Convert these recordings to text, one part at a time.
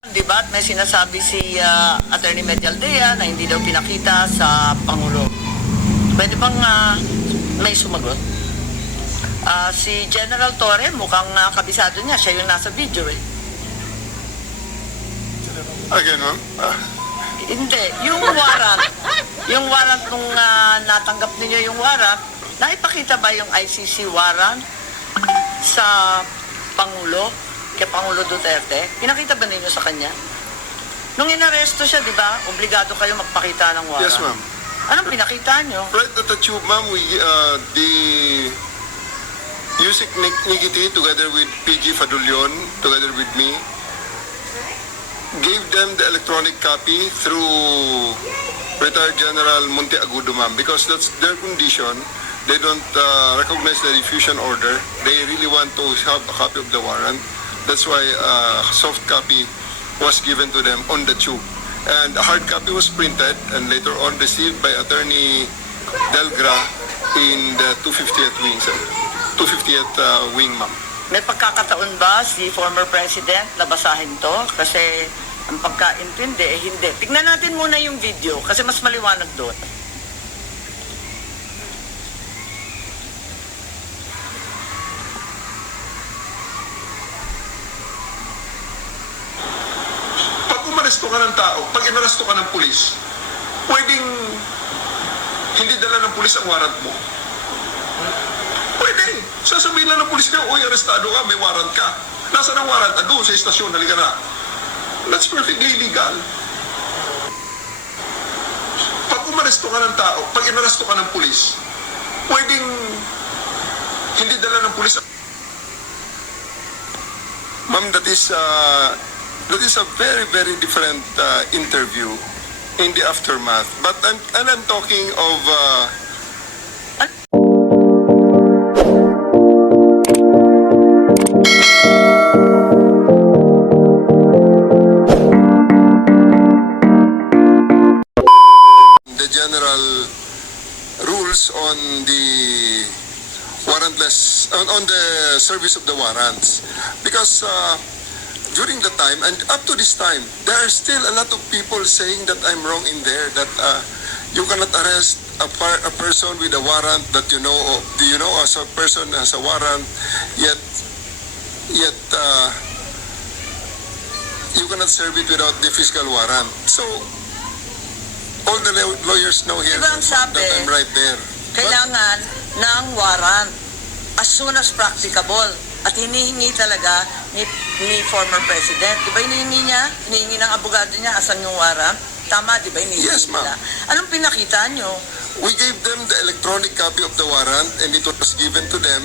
Di ba? At may sinasabi si ah, Attorney Medialdea na hindi daw pinakita sa Pangulo. Pwede bang ah, may sumagot? Ah, si General Torre, mukhang ah, kabisado niya. Siya yung nasa video eh. Again, ma'am. Ah, Hindi. Yung warrant, yung warrant nung ah, natanggap ninyo yung warrant, naipakita ba yung ICC warrant sa Pangulo, kay Pangulo Duterte? Pinakita ba ninyo sa kanya? Nung inaresto siya, di ba, obligado kayo magpakita ng warrant. Yes, ma'am. Anong pinakita nyo? right at the tube, ma'am, we, uh, the Yusik Nikiti, together with PG Fadulion, together with me, gave them the electronic copy through retired General Monte Agudo, ma'am, because that's their condition. They don't uh, recognize the diffusion order. They really want to have a copy of the warrant. That's why uh, soft copy was given to them on the tube. And a hard copy was printed and later on received by Attorney Delgra in the 250th wing, sir. 250th uh, wing, ma'am. May pagkakataon ba si former president na basahin to? Kasi ang pagkaintindi, eh hindi. Tignan natin muna yung video kasi mas maliwanag doon. Pag umaresto ka ng tao, pag inaresto ka ng pulis, pwedeng hindi dala ng pulis ang warrant mo. Pwede. Sasabihin lang ng pulis niya, uy, arestado ka, may warrant ka. Nasaan ang warrant? Ah, doon sa istasyon, halika na. That's perfectly legal. Pag umaresto ka ng tao, pag inaresto ka ng pulis, pwedeng hindi dala ng pulis Ma'am, that is uh, that is a very very different uh, interview in the aftermath. But I'm and I'm talking of uh, the general rules on the warrantless on, on the service of the warrants because uh, during the time and up to this time there are still a lot of people saying that I'm wrong in there that uh, you cannot arrest a, par- a person with a warrant that you know of, do you know as a person has a warrant yet yet uh, you cannot serve it without the fiscal warrant so all the law- lawyers know here Diba sabi? that I'm right there But- Kailangan ng warrant as soon as practicable. At hinihingi talaga ni, ni former president. Di ba hinihingi niya? Hinihingi ng abogado niya asan yung warrant? Tama, di ba hinihingi Yes, ma'am. Anong pinakita nyo? We gave them the electronic copy of the warrant and it was given to them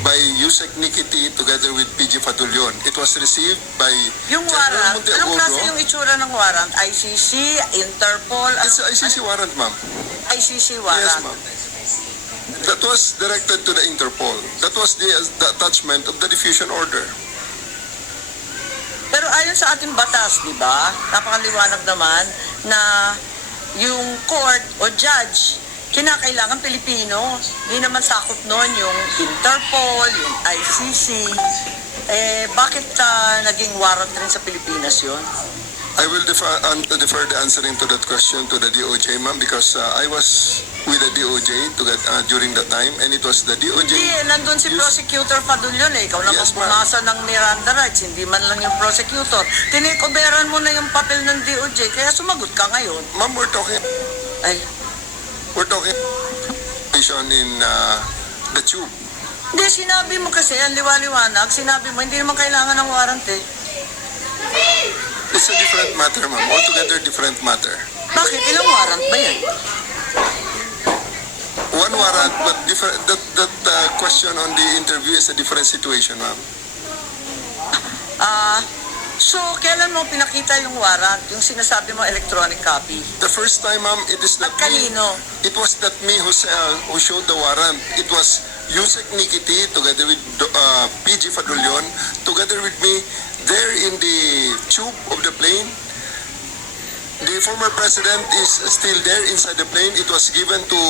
by Yusek Nikiti together with PG Fatulion. It was received by Yung General warrant, anong klase yung itsura ng warrant? ICC, Interpol, It's ano- a ICC warrant, ma'am. ICC Yes, warrant. ma'am. That was directed to the Interpol. That was the, the attachment of the diffusion order. Ayon sa ating batas, di ba? Napakaliwanag naman na yung court o judge, kinakailangan Pilipino. Hindi naman sakop noon yung Interpol, yung ICC. Eh, bakit ah, naging warrant rin sa Pilipinas yun? I will defer, um, defer the answering to that question to the DOJ, ma'am, because uh, I was with the DOJ to get, uh, during that time and it was the DOJ. Hindi, eh, nandun si Yes. Prosecutor Padulyon eh. Ikaw naman Yes, ma'am. pumasa ng Miranda rights, hindi man lang yung prosecutor. Tinikoberan mo na yung papel ng DOJ, kaya sumagot ka ngayon. Ma'am, we're talking Ay, We're talking in uh, the tube. Hindi, sinabi mo kasi, ang liwaliwanag, sinabi mo, hindi naman kailangan ng warrant eh. Different matter, ma'am. Altogether different matter. Bakit? Ilang warrant ba yan? One warrant, but different. That that uh, question on the interview is a different situation, ma'am. Ah, so, kailan mo pinakita yung warrant, yung sinasabi mo electronic copy? The first time, ma'am, it is At not me. kanino? It was not me who, uh, who showed the warrant. It was Yusek Nikiti together with uh, PG Fadulyon, together with me there in the tube of the plane. The former president is still there inside the plane. It was given to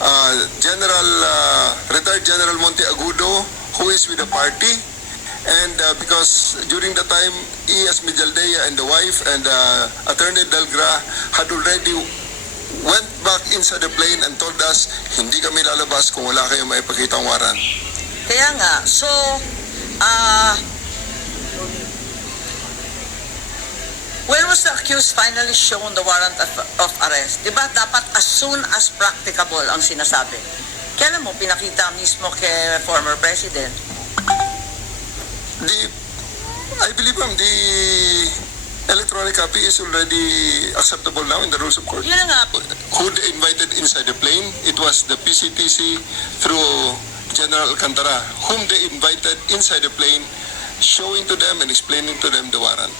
uh, General, uh, retired General Monte Agudo, who is with the party. And uh, because during the time, E.S. Mijaldea and the wife and uh, Attorney Delgra had already went back inside the plane and told us, hindi kami lalabas kung wala kayong maipakitang warrant. Kaya nga, so, ah, when was the accused finally shown the warrant of, of arrest? Di ba dapat as soon as practicable ang sinasabi? Kailan mo pinakita mismo kay former president? The, I believe ma'am, the electronic copy is already acceptable now in the rules of court. Yun nga, Who they invited inside the plane? It was the PCTC through General Alcantara, whom they invited inside the plane, showing to them and explaining to them the warrant.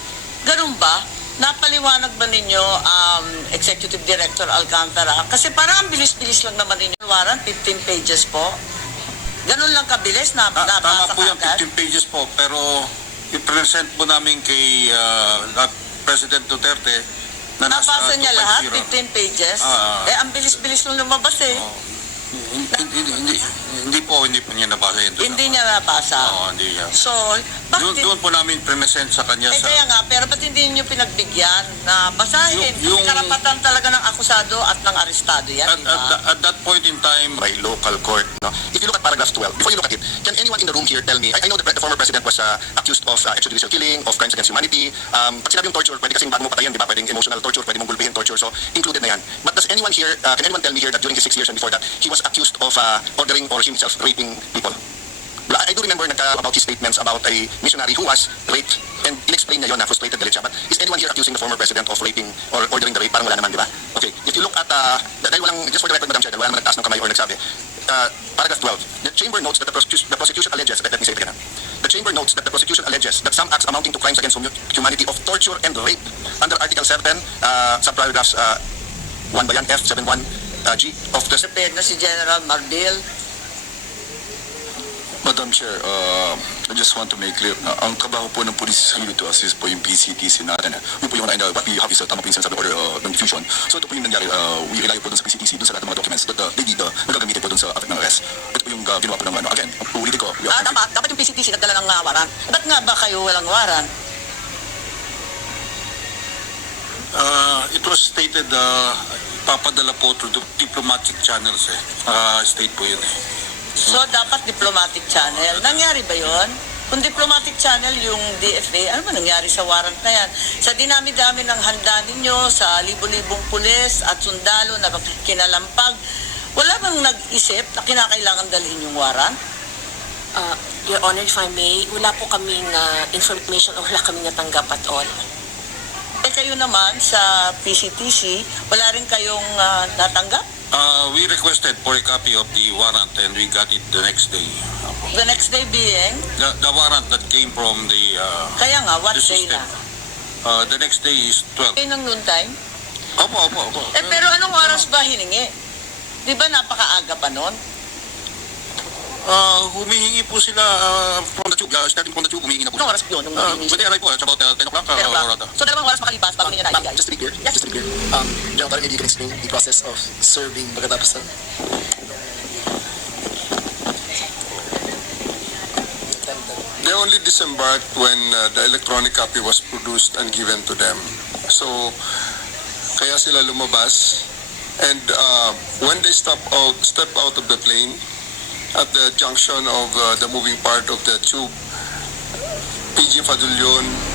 ganun ba? Napaliwanag ba ninyo, um, Executive Director Alcantara? Kasi parang ang bilis-bilis lang naman ninyo. Warrant, 15 pages po. Ganun lang kabilis na Ta- tama nabasa po yung agad? 15 pages po, pero i-present po namin kay ah, la- President Duterte na nasa Nabasa niya lahat, 250. 15 pages? Ah. eh, ang bilis-bilis nung lumabas eh. Oh. Hindi, hindi, hindi, hindi po, hindi po niya nabasa yun. doon. Hindi niya nabasa. Oo, hindi niya. So, Doon, bakit? doon po namin present sa kanya eh, sa... kaya nga, pero ba't hindi niyo pinagbigyan na basahin? Yung- Yung, karapatan talaga ng akusado at ng arestado yan, At, di at, ba? at that point in time, by local court. No? If you look at paragraph 12, before you look at it, can anyone in the room here tell me, I, I know the, pre- the former president was uh, accused of uh, extrajudicial killing, of crimes against humanity. Um, pag sinabi yung torture, pwede kasing bago mo patayin, di ba? Pwedeng emotional torture, pwede mong gulpihin torture, so included na yan. But does anyone here, uh, can anyone tell me here that during his six years and before that, he was accused accused of uh, ordering or himself raping people. I do remember nagka about his statements about a missionary who was raped and inexplain niya yun na frustrated galit siya. But is anyone here accusing the former president of raping or ordering the rape? Parang wala naman, di ba? Okay, if you look at, uh, dahil walang, just for the record, Madam Chair, dahil wala naman nagtaas ng kamay or nagsabi, uh, paragraph 12, the chamber notes that the, prosecu the prosecution alleges, let, let me say it again, the chamber notes that the prosecution alleges that some acts amounting to crimes against humanity of torture and rape under Article 7, uh, subparagraphs uh, 1 by 1 F71 Taji of the Prepared na si General Magdil. Madam Chair, uh, I just want to make clear na ang trabaho po ng police sarili to assist po yung PCTC natin. Yun po yung uh, what we have is uh, tama po yung sinasabi order uh, ng diffusion. So ito po yung nangyari. Uh, we rely po dun sa PCTC, dun sa lahat ng mga documents that uh, they need uh, nagagamitin po dun sa affect ng arrest. Ito po yung uh, ginawa po ng ano. Again, ulitin ko. Ah, uh, dapat, dapat yung PCTC nagdala ng uh, warrant. Ba't nga ba kayo walang warrant? Uh, it was stated uh, papadala po through diplomatic channels eh. Naka-state po yun eh. So, dapat diplomatic channel. Nangyari ba yon? Kung diplomatic channel yung DFA, ano ba nangyari sa warrant na yan? Sa dinami-dami ng handa ninyo, sa libo-libong pulis at sundalo na kinalampag, wala bang nag-isip na kinakailangan dalhin yung warrant? Uh, Your Honor, if I may, wala po kaming uh, information o wala kaming natanggap at all. Kayo naman sa PCTC, wala rin kayong ah, natanggap? Uh, we requested for a copy of the warrant and we got it the next day. The next day being, The, the warrant that came from the, uh, kaya nga, what the day system. na? Uh, the next day is 12. Kayo ng noontime? Opo, opo, opo. Eh pero anong oras ba hiningi? Di ba napakaaga pa nun? Uh, humihingi po sila uh, from the tube, uh, starting from the tube, humihingi na po. Anong oras yun? Nung Uh, when they arrive po, it's about uh, 10 o'clock uh, Pero or ba? uh, So dalawang oras makalipas bago ninyo Ma'am, naibigay? just to be clear, Yes. just to be clear, um, General, maybe you can explain the process of serving pagkatapos ng They only disembarked when uh, the electronic copy was produced and given to them. So, kaya sila lumabas. And uh, when they step out, step out of the plane, at the junction of uh, the moving part of the tube, PG Fadulyon